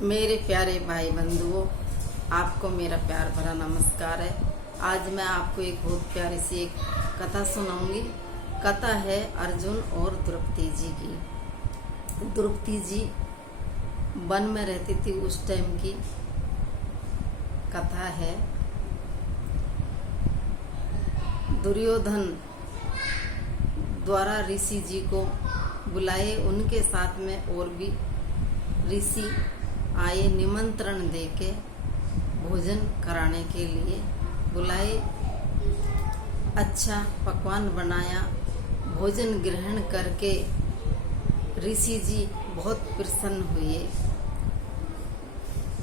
मेरे प्यारे भाई बंधुओं, आपको मेरा प्यार भरा नमस्कार है। आज मैं आपको एक बहुत प्यारी सी एक कथा सुनाऊंगी। कथा है अर्जुन और द्रौपदी जी की। द्रौपदी जी वन में रहती थी, उस टाइम की कथा है। दुर्योधन द्वारा ऋषि जी को बुलाए, उनके साथ में और भी ऋषि आए, निमंत्रण देके भोजन कराने के लिए बुलाए। अच्छा पकवान बनाया, भोजन ग्रहण करके ऋषि जी बहुत प्रसन्न हुए।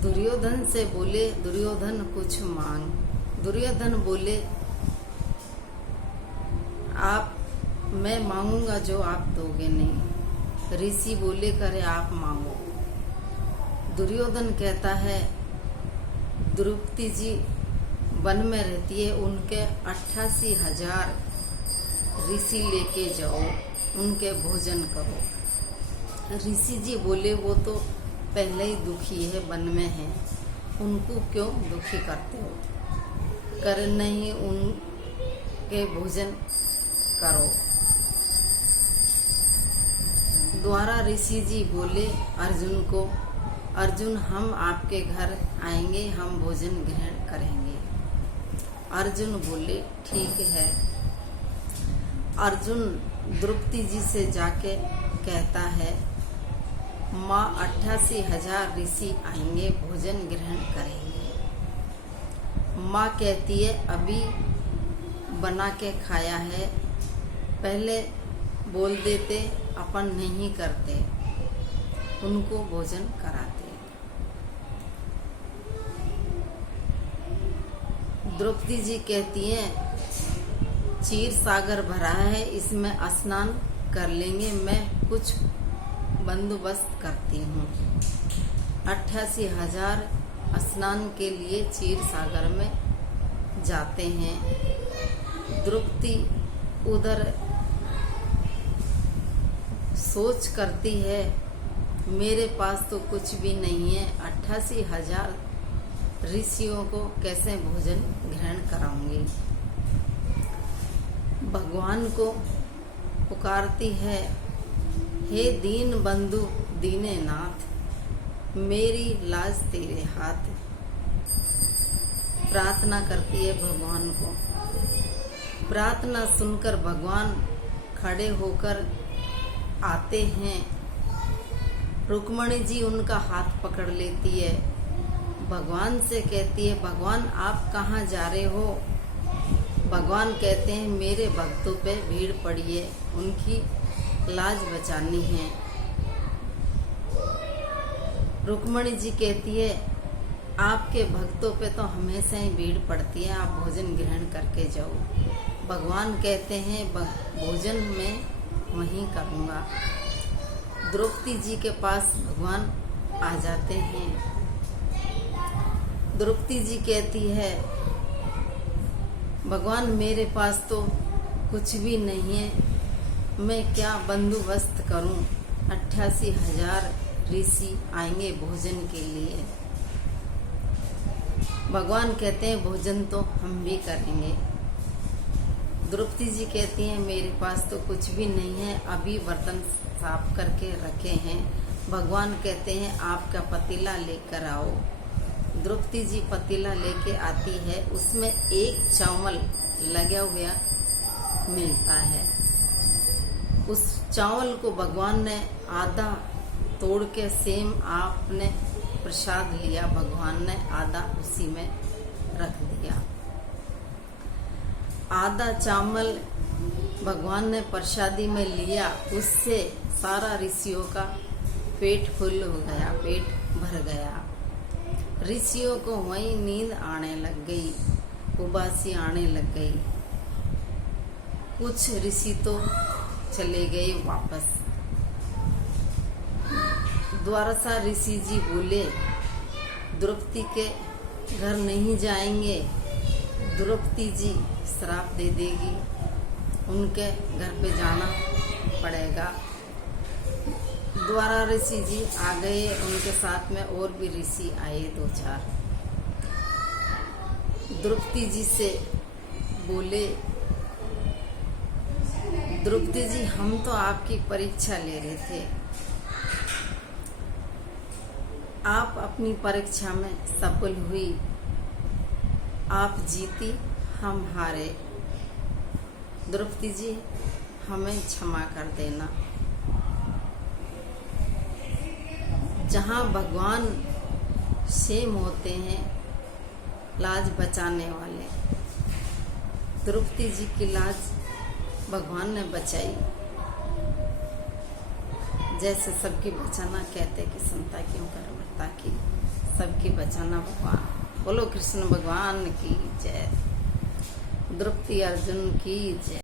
दुर्योधन से बोले, दुर्योधन कुछ मांग। दुर्योधन बोले, आप मैं मांगूंगा जो आप दोगे नहीं। ऋषि बोले, करे आप मांगो। दुर्योधन कहता है, द्रौपदी जी वन में रहती है, उनके 88,000 ऋषि लेके जाओ, उनके भोजन करो। ऋषि जी बोले, वो तो पहले ही दुखी है, वन में है, उनको क्यों दुखी करते हो? कर नहीं, उनके भोजन करो। द्वारा ऋषि जी बोले अर्जुन को, अर्जुन हम आपके घर आएंगे, हम भोजन ग्रहण करेंगे। अर्जुन बोले ठीक है। अर्जुन द्रौपदी जी से जाके कहता है, माँ 88,000 ऋषि आएंगे, भोजन ग्रहण करेंगे। माँ कहती है, अभी बना के खाया है, पहले बोल देते, अपन नहीं करते, उनको भोजन कराते। द्रौपदी जी कहती हैं, क्षीर सागर भरा है, इसमें स्नान कर लेंगे, मैं कुछ बंदोबस्त करती हूँ। 88,000 स्नान के लिए क्षीर सागर में जाते हैं। द्रौपदी उधर सोच करती है, मेरे पास तो कुछ भी नहीं है, 88,000 ऋषियों को कैसे भोजन ग्रहण कराऊंगी। भगवान को पुकारती है, हे दीन बंधु दीने नाथ, मेरी लाज तेरे हाथ। प्रार्थना करती है भगवान को। प्रार्थना सुनकर भगवान खड़े होकर आते हैं। रुक्मणी जी उनका हाथ पकड़ लेती है, भगवान से कहती है, भगवान आप कहाँ जा रहे हो? भगवान कहते हैं, मेरे भक्तों पे भीड़ पड़ी है, उनकी लाज बचानी है। रुक्मणी जी कहती है, आपके भक्तों पे तो हमेशा ही भीड़ पड़ती है, आप भोजन ग्रहण करके जाओ। भगवान कहते हैं, भोजन मैं वहीं करूँगा। द्रौपदी जी के पास भगवान आ जाते हैं। द्रौपदी जी कहती है, भगवान मेरे पास तो कुछ भी नहीं है, मैं क्या बंदोबस्त करूं? 88,000 ऋषि आएंगे भोजन के लिए। भगवान कहते हैं, भोजन तो हम भी करेंगे। द्रौपदी जी कहती हैं, मेरे पास तो कुछ भी नहीं है, अभी बर्तन साफ करके रखे हैं। भगवान कहते हैं, आपका पतीला लेकर आओ। द्रौपदी जी पतीला लेके आती है, उसमें एक चावल लगा हुआ मिलता है। उस चावल को भगवान ने आधा तोड़ के, सेम आपने प्रसाद लिया, भगवान ने आधा उसी में रख दिया। आधा चावल भगवान ने प्रसादी में लिया, उससे सारा ऋषियों का पेट फुल हो गया, पेट भर गया। ऋषियों को वहीं नींद आने लग गई, उबासी आने लग गई। कुछ ऋषि तो चले गए वापस। द्वारसा ऋषि जी बोले, द्रौपदी के घर नहीं जाएंगे, द्रौपदी जी श्राप दे देगी, उनके घर पे जाना पड़ेगा। द्वारा ऋषि जी आ गए, उनके साथ में और भी ऋषि आए 2-4। द्रौपदी जी से बोले, द्रौपदी जी हम तो आपकी परीक्षा ले रहे थे, आप अपनी परीक्षा में सफल हुई, आप जीती, हम हारे। द्रौपदी जी हमें क्षमा कर देना। जहाँ भगवान सेम होते हैं लाज बचाने वाले, द्रौपदी जी की लाज भगवान ने बचाई। जैसे सबकी बचाना कहते कि संता क्यों कर, ताकि सबकी बचाना भगवान। बोलो कृष्ण भगवान की जय, द्रौपदी अर्जुन की जय।